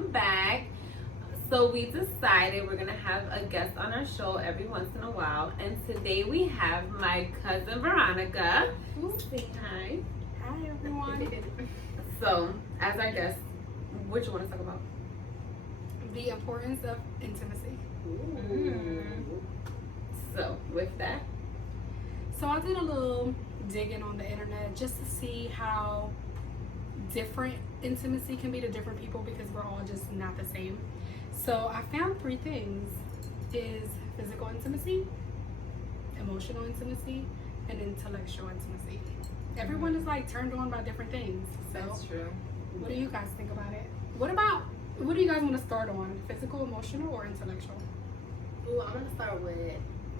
welcome back. So we decided we're gonna have a guest on our show every once in a while, and today we have my cousin Veronica. Say hi. Hi everyone. So, as our guest, what you want to talk about? The importance of intimacy. So, with that, So I did a little digging on the internet just to see how different intimacy can be to different people because we're all just not the same. So I found 3 things: is physical intimacy, emotional intimacy, and intellectual intimacy. Everyone is like turned on by different things. So that's true. what do you guys think about it? What do you guys want to start on? Physical, emotional, or intellectual? Ooh, I'm gonna start with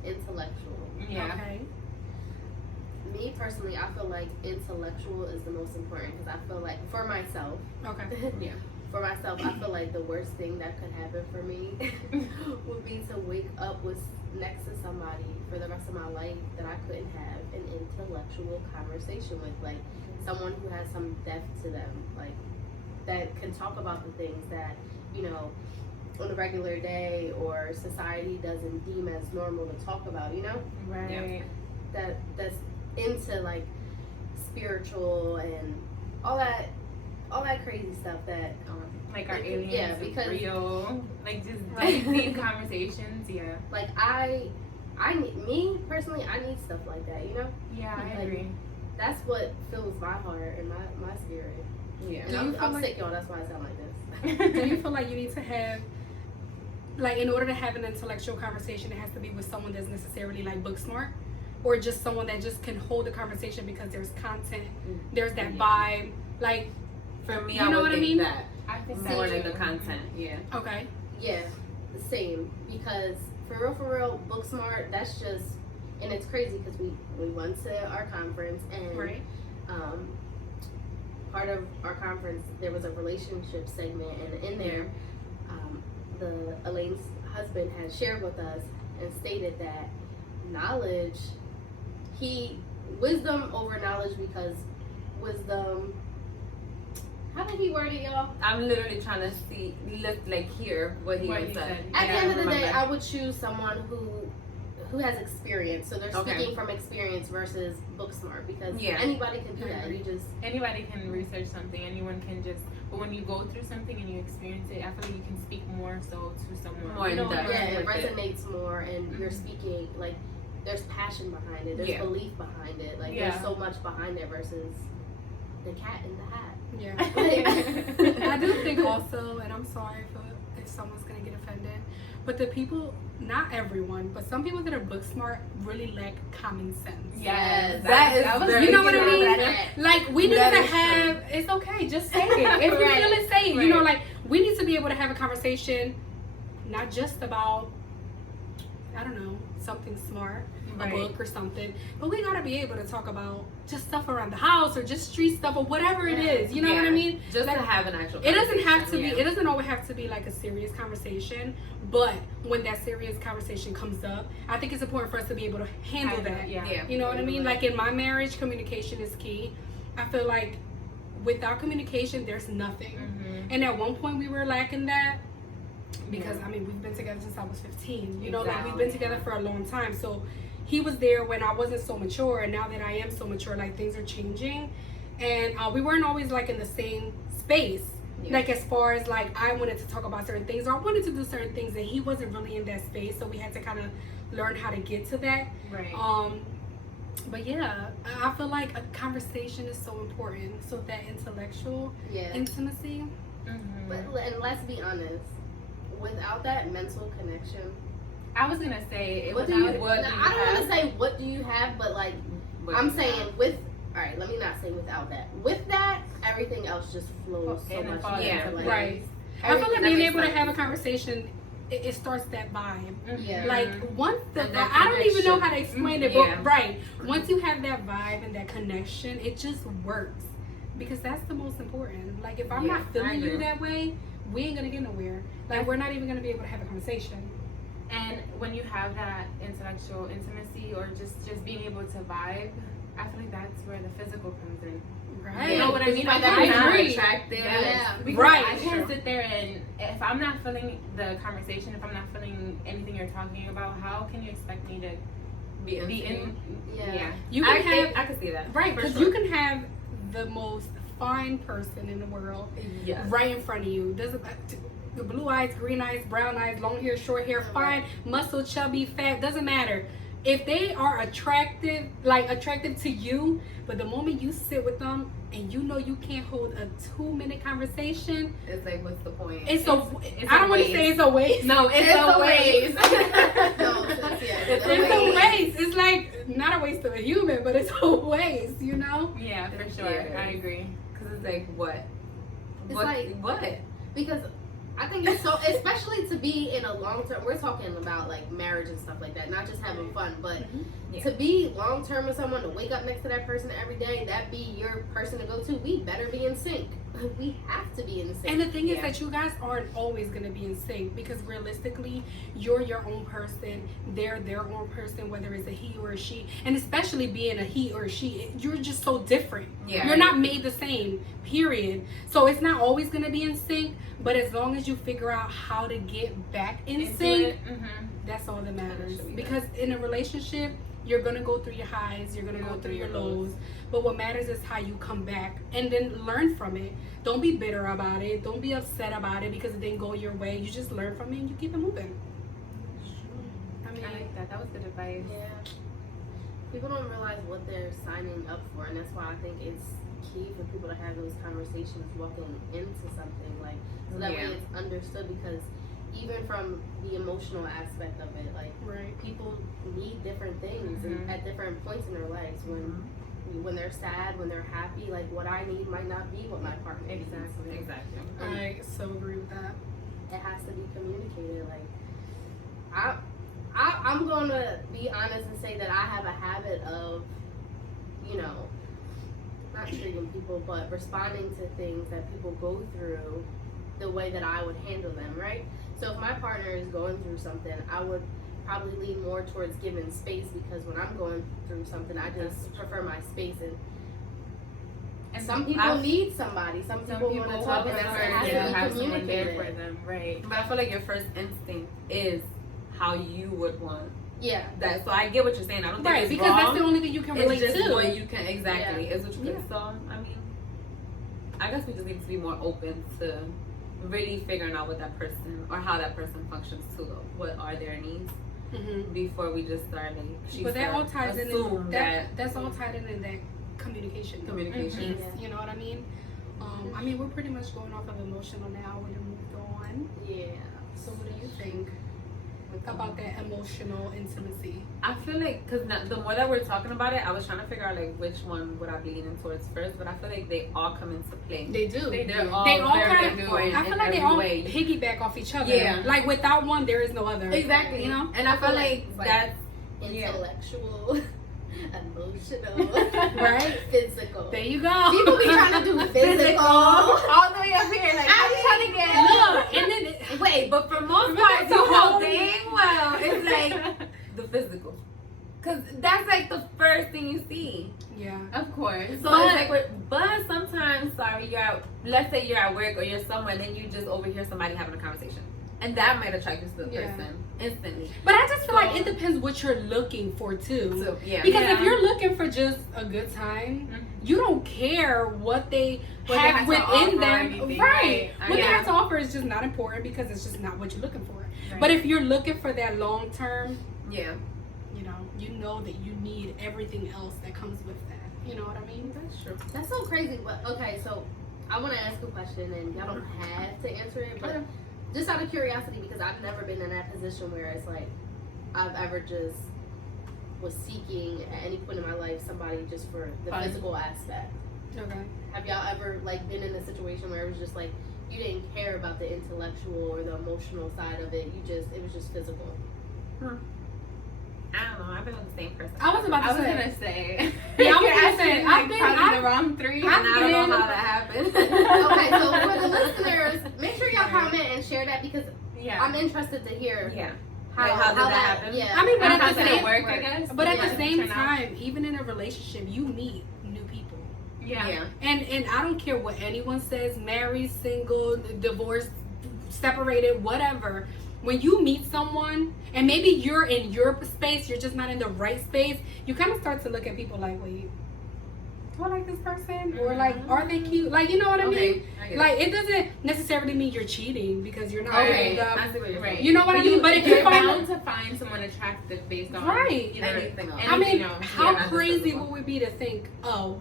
intellectual. Yeah. Okay. Me personally, I feel like intellectual is the most important because I feel like for myself, Okay. Yeah. for myself, I feel like the worst thing that could happen for me would be to wake up with next to somebody for the rest of my life that I couldn't have an intellectual conversation with, like someone who has some depth to them, like that can talk about the things that, you know, on a regular day or society doesn't deem as normal to talk about, you know? Right. That's into like spiritual and all that crazy stuff that Like our aliens, yeah, is because real, like just Right. deep conversations. Yeah. like I need, me personally, I need stuff like that, you know? Yeah, I Like, agree. That's what fills my heart and my spirit. Yeah. And Do you I'm feel like- sick, y'all, that's why I sound like this. Do you feel like you need to have, like, in order to have an intellectual conversation, it has to be with someone that's necessarily like book smart, or just someone that just can hold the conversation because there's content, there's that vibe, like, For me, You I know would what I think mean? that I think more that's than the content. Yeah. okay, Yeah, the same. Because for real, book smart. That's just, and it's crazy because we went to our conference and right, part of our conference there was a relationship segment, and in there, Elaine's husband had shared with us and stated that knowledge, wisdom over knowledge, because wisdom. How did he word it, y'all? I'm literally trying to hear what he What was he saying. said. At the Yeah, end of the day, remember. I would choose someone who has experience. So they're Okay. speaking from experience versus book smart, because Yeah. anybody can do I that. agree. You just Anybody can research something. Anyone can just. But when you go through something and you experience it, I feel like you can speak more so to someone. More you know, in depth. yeah, it with it. resonates more, and you're speaking like there's passion behind it. There's Yeah. belief behind it. Like Yeah. there's so much behind it versus the cat in the hat. yeah. I do think also, and I'm sorry if someone's gonna get offended, but the people, not everyone, but some people that are book smart really lack common sense. Yes, That is very You know what I true. mean? Like, we need That to is have, it's okay, just say it. If you Right, feel it, say it. You know, right. like, we need to be able to have a conversation, not just about, I don't know, something smart, a Right. book or something, but we gotta be able to talk about just stuff around the house or just street stuff or whatever it Yeah. is. You know what I Yeah. mean? Just Like, to have an actual. it doesn't have to be, conversation, it doesn't always have to be like a serious conversation, but when that serious conversation comes up, I think it's important for us to be able to handle that. Yeah. You know what I mean? Like in my marriage, communication is key. I feel like without communication, there's nothing. Mhm. And at one point, we were lacking that because I mean, we've been together since I was 15. You know, like we've been Exactly. together for a long time. So he was there when I wasn't so mature, and now that I am so mature, like things are changing, and we weren't always like in the same space. Yeah. Like as far as like I wanted to talk about certain things or I wanted to do certain things, and he wasn't really in that space. So we had to kind of learn how to get to that. Right. But yeah, I feel like a conversation is so important. So that intellectual Yeah. intimacy. Mhm. But and let's be honest, without that mental connection, I was gonna say. what do you? What do you I don't have? want to say what do you have, but like But I'm saying with. All right, let me not say without that. With that, everything else just flows so And it much falls Yeah, better. Like, Right. I feel everything- like that being makes able to sense. have a conversation, it starts that vibe. Yeah. Like once the And that I don't even know how to connection. explain it, Yeah. but right. Once you have that vibe and that connection, it just works. Because that's the most important. Like if I'm Yeah, not I feeling you agree. that way, we ain't gonna get nowhere. Like we're not even gonna be able to have a conversation. And when you have that intellectual intimacy or just being able to vibe, I feel like that's where the physical comes in. Right. You know what I mean? Like, I I'm agree. attractive. Yeah. Because Right. I can't sit there and if I'm not feeling the conversation, if I'm not feeling anything you're talking about, how can you expect me to Be be in. in? Yeah. You can have I can see that. right for because sure. you can have the most fine person in the world Yeah. right in front of you. Doesn't the blue eyes, green eyes, brown eyes, long hair, short hair, fine, muscle, chubby, fat, doesn't matter. If they are attractive to you, but the moment you sit with them and you know you can't hold a 2-minute conversation, It's like, what's the point? I It's don't a want to say waste. it's a waste. No, it's a waste. No, sis, yeah, It's It's a waste. It's like not a waste of a human, but it's a waste, you know? Yeah, for It sure. is. I agree. Because it's like, what? It's what? like- What? Because I think it's so, especially to be in a long term. We're talking about like marriage and stuff like that, not just having fun, but Yeah. to be long term with someone, to wake up next to that person every day, that be your person to go to. We better be in sync. We have to be in sync. And the thing is Yeah. that you guys aren't always going to be in sync because realistically, you're your own person, they're their own person, whether it's a he or a she. And especially being a he or a she, you're just so different. Yeah. You're not made the same, period. So it's not always going to be in sync, but as long as you figure out how to get back in Into sync, it, mhm. that's all that matters. should be Because in a relationship, you're gonna go through your highs, you're gonna go through your lows. But what matters is how you come back and then learn from it. Don't be bitter about it. Don't be upset about it because it didn't go your way. You just learn from it and you keep it moving. I mean, I like that. That was good advice. Yeah. People don't realize what they're signing up for, and that's why I think it's key for people to have those conversations walking into something, like, so that way Yeah. it's understood, because even from the emotional aspect of it, like, right. people need different things Mhm. and at different points in their lives. When they're sad, when they're happy, like, what I need might not be what my partner needs. Exactly. Exactly. I so agree with that. It has to be communicated. Like, I'm gonna be honest and say that I have a habit of, not treating people, but responding to things that people go through the way that I would handle them, right? So if my partner is going through something, I would probably lean more towards giving space, because when I'm going through something, I just prefer my space. And some people need somebody. Some people want to talk, and that's prefer has to to be have someone there communicated. for them, right? But I feel like your first instinct is how you would want Yeah. that. So I get what you're saying. I don't think Right, it's because wrong. that's the only thing you can relate It's just to. what you can exactly is what you can. Yeah. So I mean, I guess we just need to be more open to really figuring out what that person or how that person functions too. What are their needs Mhm. before we just start like. She But that said, all ties in assume that that's all tied in that communication. communication. piece, you know what I mean? I mean, we're pretty much going off of emotional now. We done moved on. Yeah. So what do you think about that emotional intimacy? I feel like because the more that we're talking about it, I was trying to figure out like which one would I be leaning towards first. But I feel like they all come into play. They do. They're all They all very kind of. important I feel in like they every all way. piggyback off each other. Yeah. Like without one, there is no other. Exactly. You know? And I feel like It's like- that's Intellectual, emotional, Right. physical. There you go. People be trying to do physical. all the way up here. Like I'm trying to get. Look, and then it, Wait, but for most Remember part, the you know whole- dang well it's like the physical, because that's like the first thing you see. yeah. Of course. So it's like, but sometimes, let's say you're at work or you're somewhere, and then you just overhear somebody having a conversation, and that might attract you to the Yeah. person instantly. But I just feel like it depends what you're looking for too. So yeah, Because if Yeah. you're looking for just a good time, Mhm. you don't care what they What they have have to within offer or them. anything, Right. right. What they Yeah. have to offer is just not important because it's just not what you're looking for. Right. But if you're looking for that long term, yeah, you know that you need everything else that comes with that. You know what I mean? that's true. That's so crazy. But okay, so I want to ask a question, and y'all don't have to answer it, but Okay. just out of curiosity, because I've never been in that position where it's like I've ever just was seeking at any point in my life somebody just for the Fun. physical aspect. Okay. Have y'all ever like been in a situation where it was just like you didn't care about the intellectual or the emotional side of it? It was just physical. I don't know. I've been with the same person. I was about I to was say. gonna say. Yeah, I was You're gonna asking, say, like, I've been- probably the wrong three. and I don't been- know how that happened. Okay, so for the listeners, make sure y'all comment and share that, because Yeah. I'm interested to hear yeah. Like, how did that happen? Yeah. I mean, but And at how the did it same work, I guess? but at Yeah. the same Turn out? time, even in a relationship, you meet new people. Yeah. And I don't care what anyone says, married, single, divorced, separated, whatever. When you meet someone and maybe you're in your space, you're just not in the right space, you kind of start to look at people like, wait, do I like this person? Or like, are they cute? Like, you know what I mean? Okay. I get it. Like, it doesn't necessarily mean you're cheating because you're not Okay. with them. I see what you're Right. saying. You know what I mean? But if you You're find bound to find someone attractive based on Right. either Anything else. I mean, anything else. how Yeah, that's crazy acceptable. would it be to think, oh,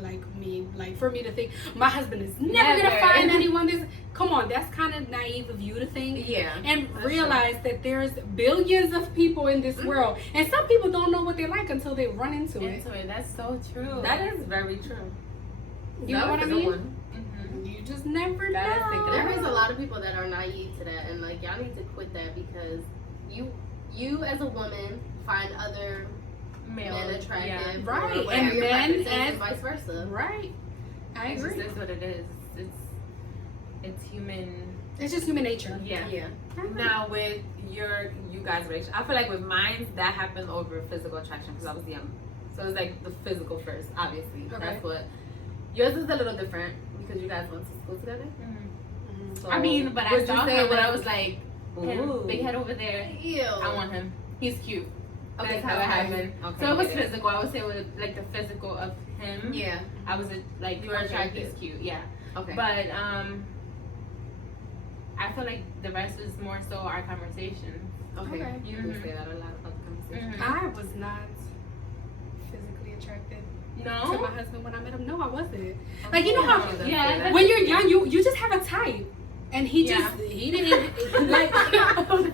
like me, like for me to think my husband is never gonna Never. find anyone this. Come on, that's kind of naive of you to think. Yeah. And That's realize that there's billions of people in this world, and some people don't know what they like until they run into it. Into it. That's so true. That is very true. You That know was what I a good mean? one. Mhm. You just never That is know. thinking There is a lot of people that are naive to that, and like y'all need to quit that because you as a woman find other Male. men attractive, Right, or whatever and your men preference is, as- and vice versa. Right. I It just agree. is what it is. It's human. It's just human nature. Yeah. Yeah. Now with you guys' relationship, I feel like with mine that happened over physical attraction because I was young, so it's like the physical first. Obviously, Okay. that's what. Yours is a little different because you guys went to school together. Mhm. So I mean, but I would you saw say him and that- I was like, him, Ooh. big head over there. Ew. I want him. He's cute. Okay, That's how it happened. Okay, So it was get it. physical. I would say it was like the physical of him. Yeah. I was like, You were okay, attracted. he's cute. Yeah. Okay. But I feel like the rest was more so our conversation. Okay. Okay. You do say that a lot about the conversation. Mhm. I was not physically attracted to No. my husband when I met him. No, I wasn't. Like, you know how Oh, that's Yeah, good. that's- when you're young, you just have a type, and he didn't like.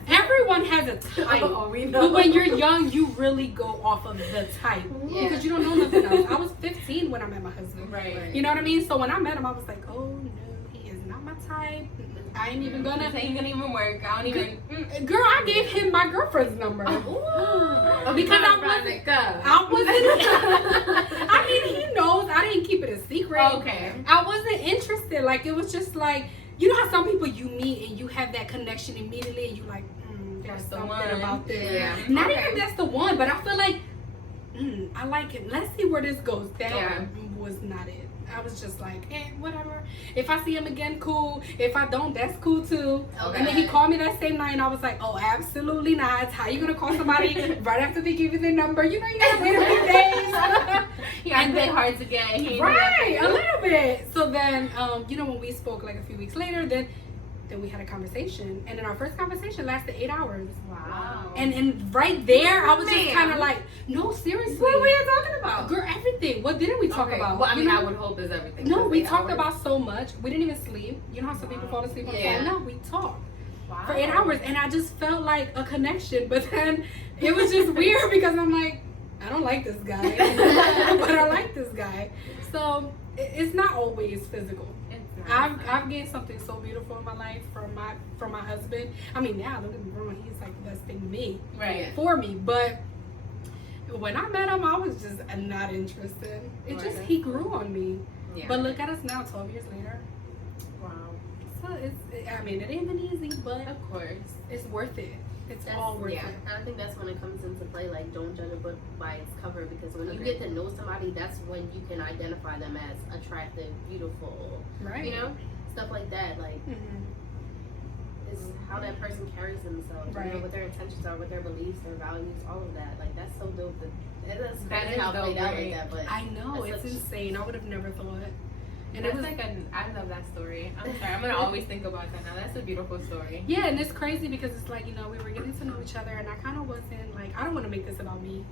Everyone has a type, Oh, we but when you're young, you really go off of the type Yeah. because you don't know nothing else. I was 15 when I met my husband. Right. You know what I mean? So when I met him, I was like, oh no, he is not my type. I ain't even gonna. This ain't gonna even work. I don't even. Girl, I gave him my girlfriend's number. Because I wasn't. I mean, he knows. I didn't keep it a secret. Okay. I wasn't interested. Like, it was just like, you know how some people you meet and you have that connection immediately and you're like, there's That's the something one. about this. Yeah. Not Okay. even that's the one, but I feel like, I like it. Let's see where this goes. That Yeah. was not it. I was just like, whatever. If I see him again, cool. If I don't, that's cool too. Okay. And then he called me that same night and I was like, oh, absolutely not. How you gonna call somebody right after they give you their number? You know, you gotta wait a few days. He had And a bit then- hard to get. He ain't Right, do a that little bit. So then, you know, when we spoke like a few weeks later, then we had a conversation, and then our first conversation lasted 8 hours. for you. Wow. And right there, I was just Man. kind of like, no, seriously, What were you talking about? girl, everything. What didn't we talk Okay. about? Well, I You mean, know? I would hope is everything. No, 'cause we 8 talked hours. about so much. We didn't even sleep. You know how some people fall asleep on the Yeah. phone? No, we talked Wow. for 8 hours, and I just felt like a connection. But then it was just weird because I'm like, I don't like this guy, but I like this guy. So it's not always physical. It's not. I've gained something so beautiful in my life from my husband. I mean, now don't get me wrong, he's like the best thing to me Right. for me. But when I met him, I was just not interested. It just he grew on me. Yeah. But look at us now, 12 years later. Wow. So I mean, it ain't been easy, but Of course. it's worth it. It's That's- all worth yeah. it. And I think that's when it comes into play. Like, don't judge a book by its cover, because when you Okay. get to know somebody, that's when you can identify them as attractive, beautiful, Right. you know, stuff like that. Like, Mhm. it's how that person carries themselves, you Right. know, what their intentions are, what their beliefs, their values, all of that. Like, that's so dope. That's That crazy is how it dope, played out right? like that. But I know, That's it's such- insane. I would have never thought. And That's it was like I love that story. I'm sorry. I'm gonna always think about that now. That's a beautiful story. yeah, and it's crazy because it's like, you know, we were getting to know each other, and I kind of wasn't like, I don't want to make this about me,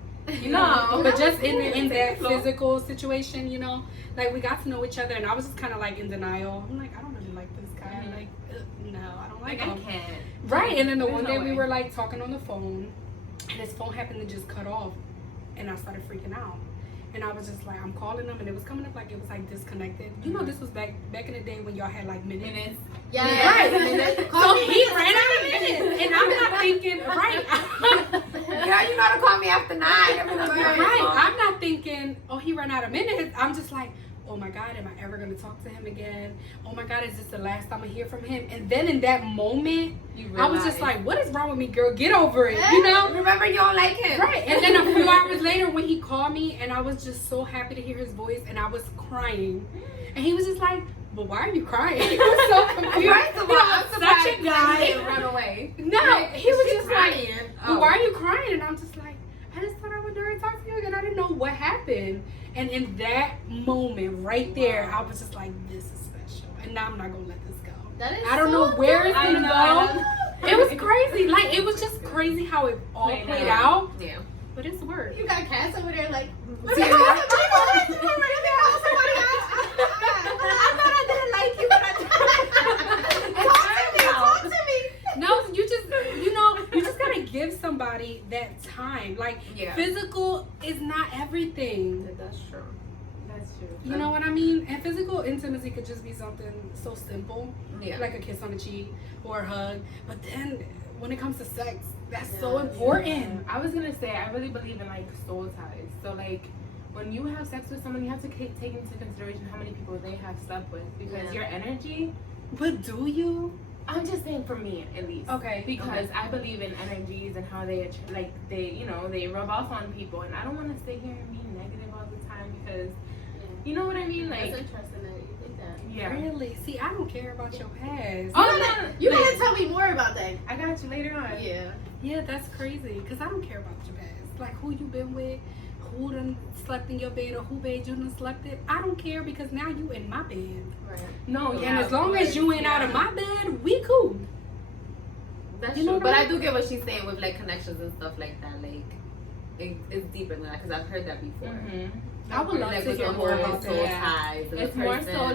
you know. No. But just in that Flow. physical situation, you know, like we got to know each other, and I was just kind of like in denial. I'm like, I don't really like this guy. Mhm. Like, no, I don't like Like I him. can't. Right, and then the There's one no day we way. were like talking on the phone, and his phone happened to just cut off, and I started freaking out. And I was just like, I'm calling him, and it was coming up like it was like disconnected. You know, this was back in the day when y'all had like minutes. Minutes. yeah, Right. And So he ran out of minutes, and I'm not thinking, right? Yeah, you know to call me after 9. Right. I'm not thinking, oh, he ran out of minutes. I'm just like, oh my God, am I ever going to talk to him again? Oh my God, is this the last time I hear from him? And then in that moment, I was just like, what is wrong with me, girl? Get over it, you know? Remember, you don't like him. Right. And then a few hours later when he called me, and I was just so happy to hear his voice, and I was crying. And he was just like, but why are you crying? He was so confused. First of all, I'm surprised such a guy. he didn't run away. No, Like, he was she's just crying. like, Oh. but why are you crying? And I'm just like, I just thought I would never talk to you again. I didn't know what happened. And in that moment right there, I was just like, this is special. And now I'm not going to let this go. That is I don't so know where it's I going to know. go. It was crazy. Like, it was just crazy how it all Played played out. out. Yeah. But it's work. You got Cass over there like, See, I I- thought I didn't like you, but talk to me. No, you just, you know, you just got to give somebody that time. Like, Yeah. physical is not everything. That's true. That's true. You know what I mean? And physical intimacy could just be something so simple, Yeah. like a kiss on the cheek or a hug. But then when it comes to sex, that's so Yeah. important. I was gonna say I really believe in like soul ties. So like when you have sex with someone, you have to take into consideration how many people they have slept with because Yeah. your energy. But do you? I'm just saying for me at least. Okay. Because I believe in energies and how they they rub off on people, and I don't want to sit here and be negative all the time because you know what I mean. Like That's interesting that you think that. yeah. Really? See, I don't care about your past. Oh, You no. gotta tell me more about that. I got you later on. Yeah. Yeah, that's crazy. Because I don't care about your past. Like, who you been with, who done slept in your bed, or who bed you done slept in. I don't care because now you in my bed. Right. No, And yeah. as long as you ain't out of my bed, we cool. That's You know true. what But I I do get what she's saying with like connections and stuff like that. Like, it's deeper than that because I've heard that before. Mm-hmm. I would love Like to with hear the more whole about soul that. ties. and the It's more so person.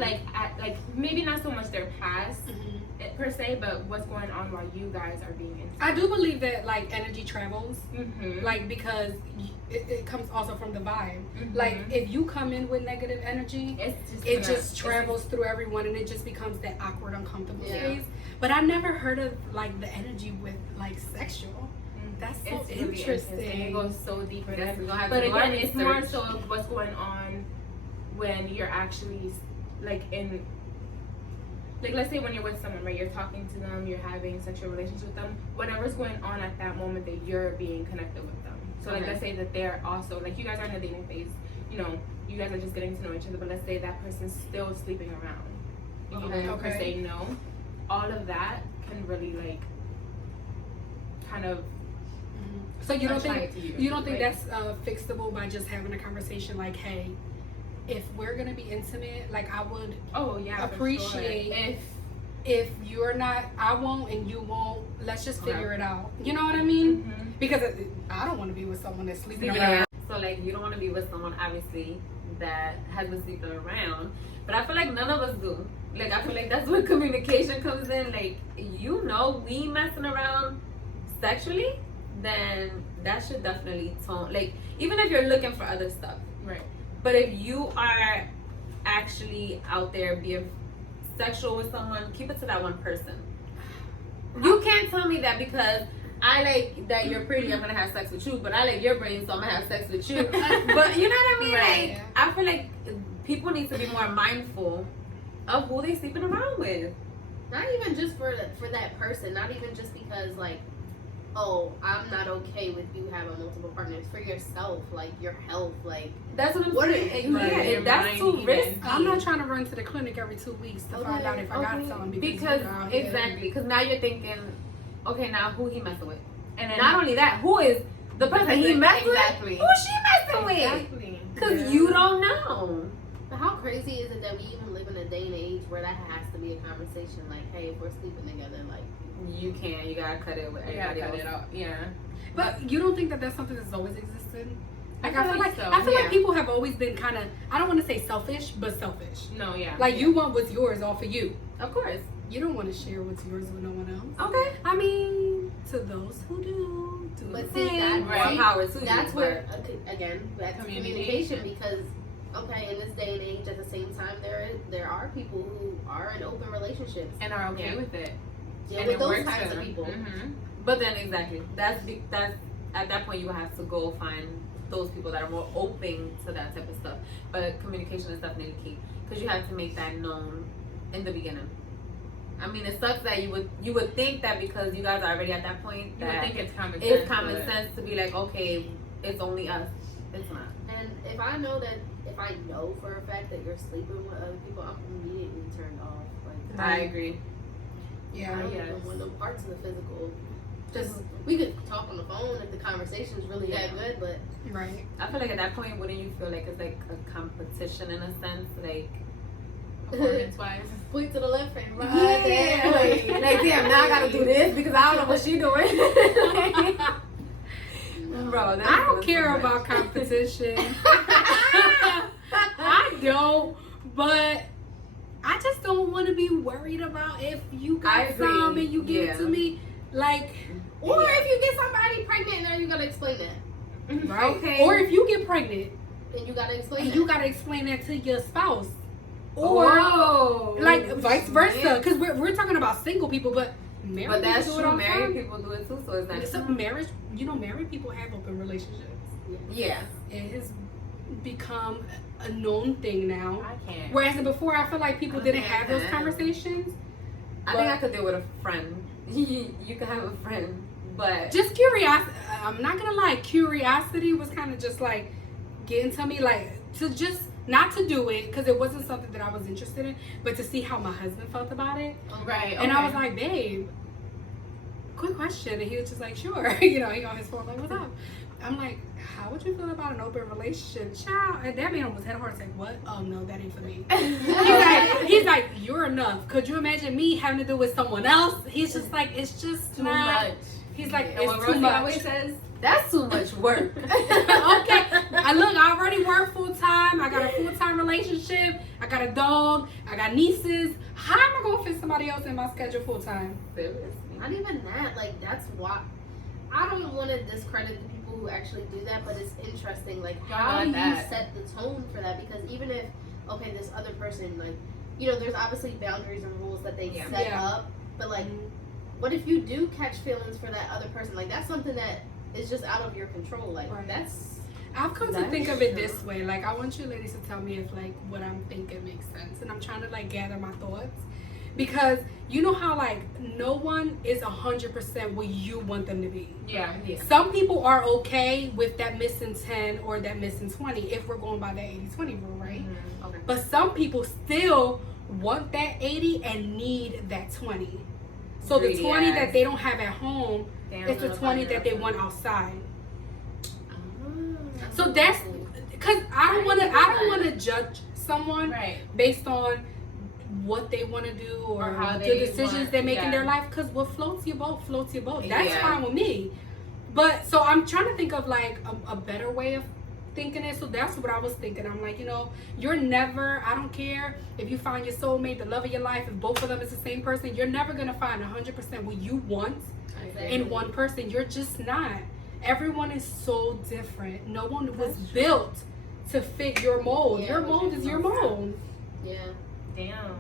like maybe not so much their past Mhm. per se, but what's going on while you guys are being in. I do believe that, like, energy travels. Mm-hmm. Like, because it comes also from the vibe. Like, if you come in with negative energy, it just travels through everyone and it just becomes that awkward, uncomfortable Yeah. phase. But I never heard of, like, the energy with, like, sexual. That's so It's really interesting. It goes so deeper. Yes, we're gonna have But to do our again, it's more research. so of what's going on when you're actually like in. Like let's say when you're with someone, right? You're talking to them, you're having sexual relations with them. Whatever's going on at that moment that you're being connected with them. So like Okay. let's say that they're also like you guys are in the dating phase. You know, you guys are just getting to know each other. But let's say that person's still sleeping around. And you don't per se know. All of that can really like kind of. So you don't Apply think it to you, you don't think right? that's fixable by just having a conversation like, hey, if we're gonna be intimate, like, I would Oh yeah. for appreciate sure. if you're not, I won't and you won't, let's just Okay. figure it out. You know what I mean? Mhm. Because I don't want to be with someone that's sleeping Yeah. around. So like you don't want to be with someone obviously that has been sleeping around, but I feel like none of us do. Like I feel like that's where communication comes in. Like you know we messing around sexually, then that should definitely tone. Like even if you're looking for other stuff, Right. but if you are actually out there being sexual with someone, keep it to that one person. You can't tell me that because I like that you're pretty, I'm gonna have sex with you, but I like your brain, so I'm gonna have sex with you. But you know what I mean? Right. Like, I feel like people need to be more mindful of who they sleeping around with. Not even just for that person. Not even just because like, oh, I'm not okay with you having multiple partners. For yourself, like your health, like That's what I'm What saying. are- Yeah, right. Your that's mind too even. risky. I'm not trying to run to the clinic every 2 weeks to find out if I got something because you know, yeah. exactly, because now you're thinking, okay, now who he messing with? And then Not only that, who is the person he messed Exactly. with? Who she messing with? Exactly. Because you don't know. But how crazy is it that we even live in a day and age where that has to be a conversation? Like, hey, if we're sleeping together, like, You can't. You gotta cut it with You gotta everybody cut else. it out. Yeah. But you don't think that that's something that's always existed? Like I feel feel like like so, I feel yeah. like people have always been kind of, I don't want to say selfish, but selfish. No. Yeah. Like you want what's yours all for you. Of course. You don't want to share what's yours with no one else. Okay. I mean, to those who do But the see, thing. that- More right. power to that's you, where again that's Communication. communication. Because okay, in this day and age, at the same time, there are people who are in open relationships. and are okay Yeah. with it. Deal And with it those works types for of them. people. Mhm. But then exactly, that's at that point you have to go find those people that are more open to that type of stuff. But communication is definitely key because you have to make that known in the beginning. I mean, it sucks that you would think that because you guys are already at that point You would that think it's common sense. it's common sense to be like, okay, it's only us. It's not. And if I know for a fact that you're sleeping with other people, I'm immediately turned off. Like I agree. I Yeah. don't yes. even want no parts of the physical. Just we could talk on the phone if the conversation is really that good, but Right. I feel like at that point, wouldn't you feel like it's like a competition in a sense? Like, Performance-wise. point to the left and right. yeah, like damn, now I gotta do this because I don't know what she doing. Bro, that's I don't so care much. about competition. I don't, but I just don't want to be worried about if you I got agree. some and you give it to Yeah. me. Like, Or if you get somebody pregnant, now you gotta explain that. right? Okay. Or if you get pregnant And you gotta explain and that. you gotta explain that to your spouse. Or Whoa. like vice versa. Yeah. Because we're talking about single people, but married But that's people do it true. all the Married time. people do it too, so it's not It's a marriage, married people have open relationships. Yeah. It has become a known thing now. I can't. Whereas before, I feel like people I didn't think have I those can. conversations. I think I could deal with a friend. You can have a friend, but Just curiosity. I'm not gonna lie. Curiosity was kind of just like getting to me, like to just not to do it because it wasn't something that I was interested in, but to see how my husband felt about it. Right. And I okay. was like, babe, quick question. And he was just like, sure. You know, he on his phone like, what's up? I'm like, how would you feel about an open relationship? Child, and that man almost had a heart attack. What? Oh no, that ain't for me. He's like, you're enough. Could you imagine me having to do with someone else? He's just like, it's just too not. much. He's like, and it's what too Rosie much. always says, that's too much work. Okay, I already work full time. I got a full time relationship. I got a dog. I got nieces. How am I gonna fit somebody else in my schedule full time? Seriously. Not even that. Like that's why I don't want to discredit the people who actually do that, but it's interesting. Like how like do you that. set the tone for that? Because even if this other person, like there's obviously boundaries and rules that they set Yeah. up, but like what if you do catch feelings for that other person? Like that's something that is just out of your control. Like Right. that's I've come to That's think of it true. this way. Like, I want you ladies to tell me if, like, what I'm thinking makes sense. And I'm trying to, like, gather my thoughts. Because you know how, like, no one is 100% what you want them to be. Yeah. Yeah. Some people are okay with that missing 10 or that missing 20 if we're going by that 80-20 rule, right? Mhm. Okay. But some people still want that 80 and need that 20. So the Greedy 20 ass. that they don't have at home Damn, is the little 20 bugger. that they want outside. Mm. So that's because I don't want to judge someone Right. based on what they want to do or how the they decisions want- they make in yeah. their life. Because what floats your boat floats your boat. That's Yeah. fine with me. But so I'm trying to think of like a better way of thinking it. So that's what I was thinking. I'm like, you're never. I don't care if you find your soulmate, the love of your life. If both of them is the same person, you're never gonna find 100% what you want in one person. You're just not. Everyone is so different. No one was built to fit your mold. Yeah, Your mold is your mold. Yeah. Damn.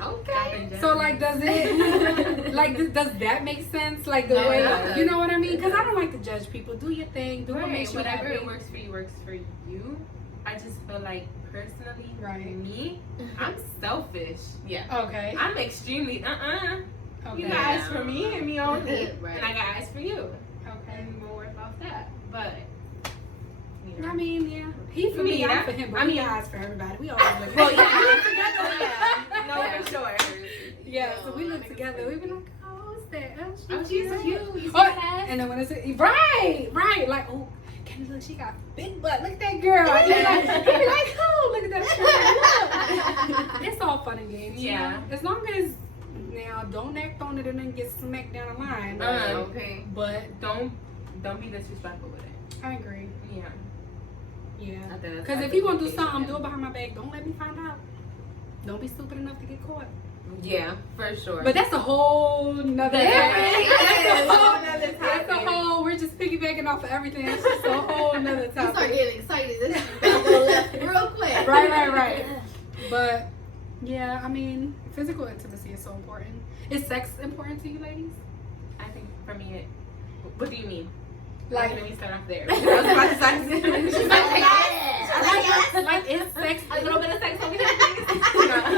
Okay. So like, does it like does that make sense? Like the Yeah, way it does. you know what I mean? Because I don't like to judge people. Do your thing. Do what Right. makes you Whatever happy. it works for you works for you. I just feel like personally, Right. me, I'm selfish. Yeah. Okay. I'm extremely Okay. You got eyes for me and me only, Right. and I got eyes for you, Okay. and we'll work off that. But I mean, yeah. He for me, I'm for him. But I mean- he eyes for everybody. We always look. well, yeah, we live together. Yeah, no, Yeah. for sure. Yeah. So we live together. We be like, oh, who's that? Oh, she's cute. You see Oh, that ass? and then when it's right, like, oh, Kenny, look, she got big butt. Look at that girl. He be like, oh, look at that girl. Look. It's all fun and games. you Yeah. know? As long as now don't act on it and then get smacked down the line. Okay. But Don't be disrespectful with it. I agree. Yeah. Yeah. I think that's Because if you gonna do something, do it behind my back. Don't let me find out. Don't be stupid enough to get caught. Yeah, for sure. But that's a whole nother Yeah. topic. That's a whole. We're just piggybacking off of everything. It's just a whole nother You start topic. getting excited. This is about to go left real quick. Right. But yeah, I mean, physical intimacy is so important. Is sex important to you, ladies? I think for me, what do you mean? Like, let me start off there. I was about to start. She's like, yes. like is sex A little bit of sex over here,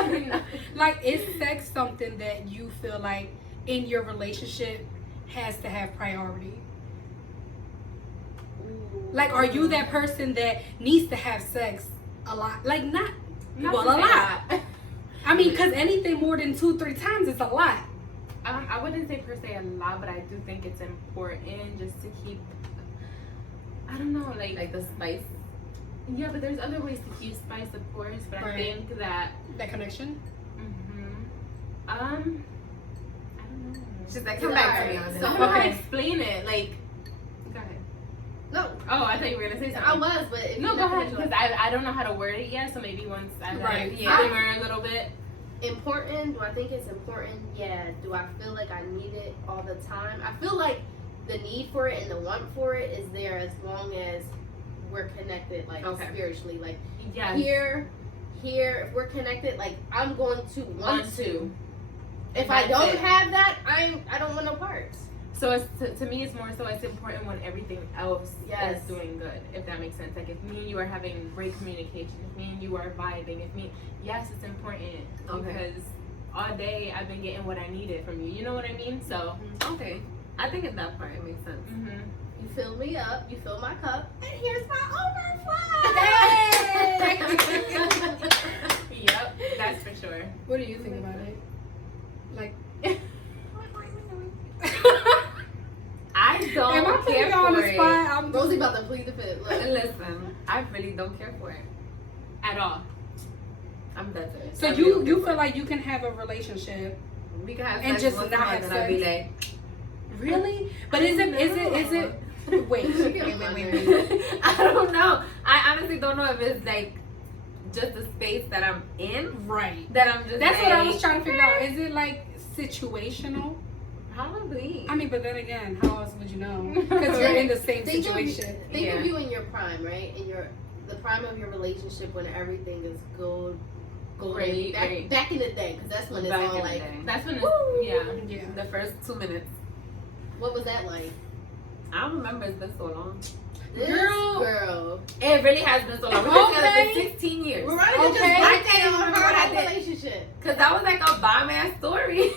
please. No. like is sex something that you feel like in your relationship has to have priority? Like, are you that person that needs to have sex a lot? Like, not well, a lot. I mean, because anything more than 2-3 times is a lot. I wouldn't say per se a lot, but I do think it's important just to keep. I don't know, like the spice. yeah, but there's other ways to keep spice, of course. But I Right. think that. That connection. I don't know. She's like, come back to me on Alright, this. so- I don't know how to Okay. explain it. Like, go ahead. No, Oh, I thought you were gonna say something. I was, but if No, you go ahead, definition- because I don't know how to word it yet, so maybe once I Right, yeah. simmer a little bit. important. Do I think it's important? Yeah. Do I feel like I need it all the time? I feel like the need for it and the want for it is there as long as we're connected, like Okay. spiritually. Like Yes. here, if we're connected, like I'm going to want to. If I That's don't it. have that, I don't want no parts. So it's to me, it's more so it's important when everything else Yes. is doing good, if that makes sense. Like if me and you are having great communication, if me and you are vibing, yes, it's important Okay. because all day I've been getting what I needed from you. You know what I mean? So. Okay. I think in that part it makes sense. Mm-hmm. You fill me up, you fill my cup, and here's my overflow. Yep, that's for sure. What do you think about it? Like, I don't am I putting care you on for the it. spot? I'm Rosie about to plead the fifth. Look. Listen, I really don't care for it At all. I'm dead to it. So I really don't care you for feel it. like you can have a relationship, we can have and sex just once not a month have and I'll be sex? like, really? But is it? Wait. I don't know. I honestly don't know if it's like just the space that I'm in Right. that I'm just. That's like, what I was trying to figure out. Is it like situational? Probably. I mean, but then again, how else would you know? Because you're in the same Think situation. Think Yeah. of you in your prime, right? In the prime of your relationship when everything is gold. Great, back, great. back in the day, because that's when it's Back all in the like, day. That's when it's, Woo! yeah. Yeah. The first 2 minutes. what was that like? I don't remember. It's been so long. This Girl. girl. It really has been so long. We've been together Okay. for 16 years. Veronica Okay. just I can't even on remember her what I whole did. relationship. Cause that was like a bomb ass story.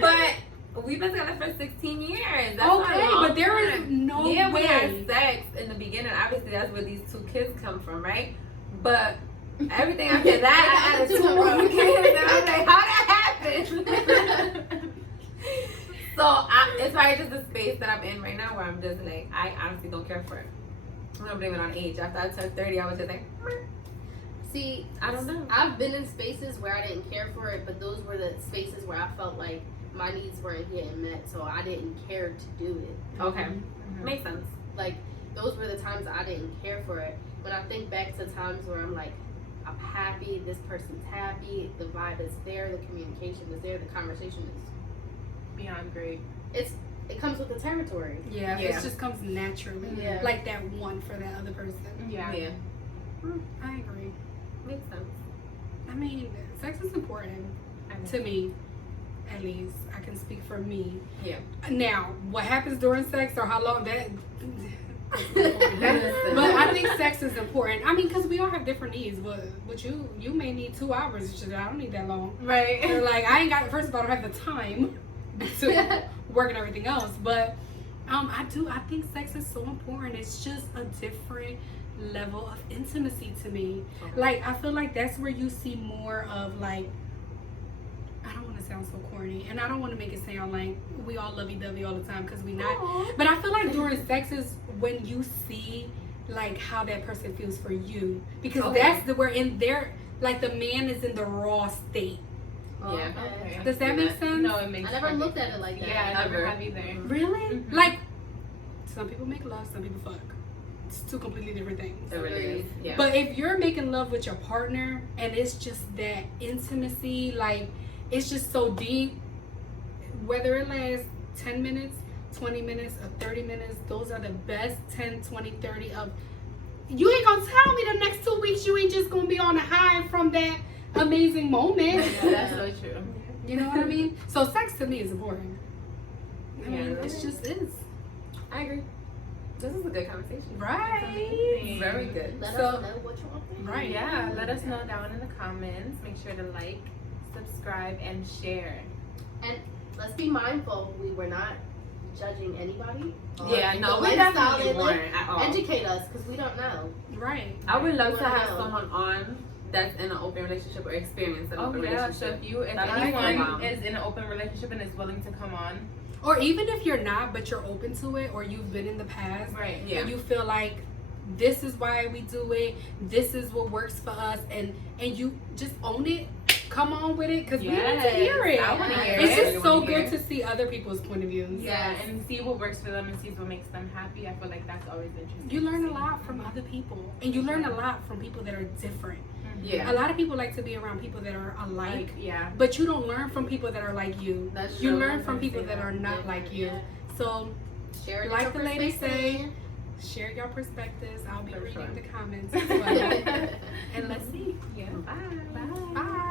But we've been together for 16 years. That's Okay, a long but there is time. no Yeah, we way. had sex in the beginning. Obviously, that's where these 2 kids come from, right? But everything after that, I added 2 more kids, and I was like, how that happened? So it's probably just the space that I'm in right now, where I'm just like, I honestly don't care for it. I'm not blaming it on age. After I turned 30, I was just like, "Meh." See, I don't know. I've been in spaces where I didn't care for it, but those were the spaces where I felt like my needs weren't getting met, so I didn't care to do it. Okay, Mhm. makes sense. Like, those were the times I didn't care for it. When I think back to times where I'm like, I'm happy, this person's happy, the vibe is there, the communication is there, the conversation is, Beyond great. it comes with the territory. Yeah, Yeah. it just comes naturally. Yeah. Like that one for that other person. Yeah. Yeah, I agree. makes sense. I mean, sex is important to me, at least. I can speak for me. Yeah. Now, what happens during sex or how long that. Listen. But I think sex is important. I mean, because we all have different needs. But you may need 2 hours. Shit, I don't need that long. Right. Or like, I ain't got. First of all, I don't have the time to work and everything else. But I do. I think sex is so important. It's just a different level of intimacy to me. Okay. Like, I feel like that's where you see more of like. I don't want to sound so corny, and I don't want to make it sound like we all lovey-dovey all the time because we not. But I feel like during sex is when you see like how that person feels for you, because Okay. that's the where in their like the man is in the raw state. Oh, Yeah. Okay. Does that make sense? No, it makes I never perfect looked at it like that. Yeah, I never Ever. have either. Really? Mhm. Like some people make love, some people fuck. It's 2 completely different things. It really is. Yeah. But if you're making love with your partner and it's just that intimacy, like it's just so deep, whether it lasts 10 minutes, 20 minutes, or 30 minutes, those are the best 10, 20, 30 of. You ain't gonna tell me the next 2 weeks you ain't just gonna be on a high from that amazing moment. Yeah, that's so true. You know what I mean? So sex to me is important. I mean, it's just is. I agree. This is a good conversation. Right. Very good. Let So- us know what you want. Right. Yeah, let us know down in the comments. Make sure to like, subscribe, and share. Let's be mindful. We were not judging anybody. Yeah, no, The we lifestyle definitely they live. weren't at all. Educate us, because we don't know. Right. I would love We to wanna have know. someone on that's in an open relationship or experienced an Oh open yeah, so relationship. if That'd be anyone fun. is in an open relationship and is willing to come on, Or even if you're not, but you're open to it, or you've been in the past, right? Yeah. and you feel like this is why we do it, this is what works for us, and you just own it. Come on with it, because we need to Yes, hear it. I wanna hear It's it. just so wanna hear good to see other people's point of views. Yeah, and see what works for them and see what makes them happy. I feel like that's always interesting. You learn to a see. lot from other people, and you learn a lot from people that are different. Yeah. A lot of people like to be around people that are alike, Like, yeah. but you don't learn from people that are like you. That's You true. learn from people that are not like you. So Share it Like your the ladies perspective. share your perspectives. I'll be For reading sure. the comments as well. And let's see. Yeah. Bye. Bye.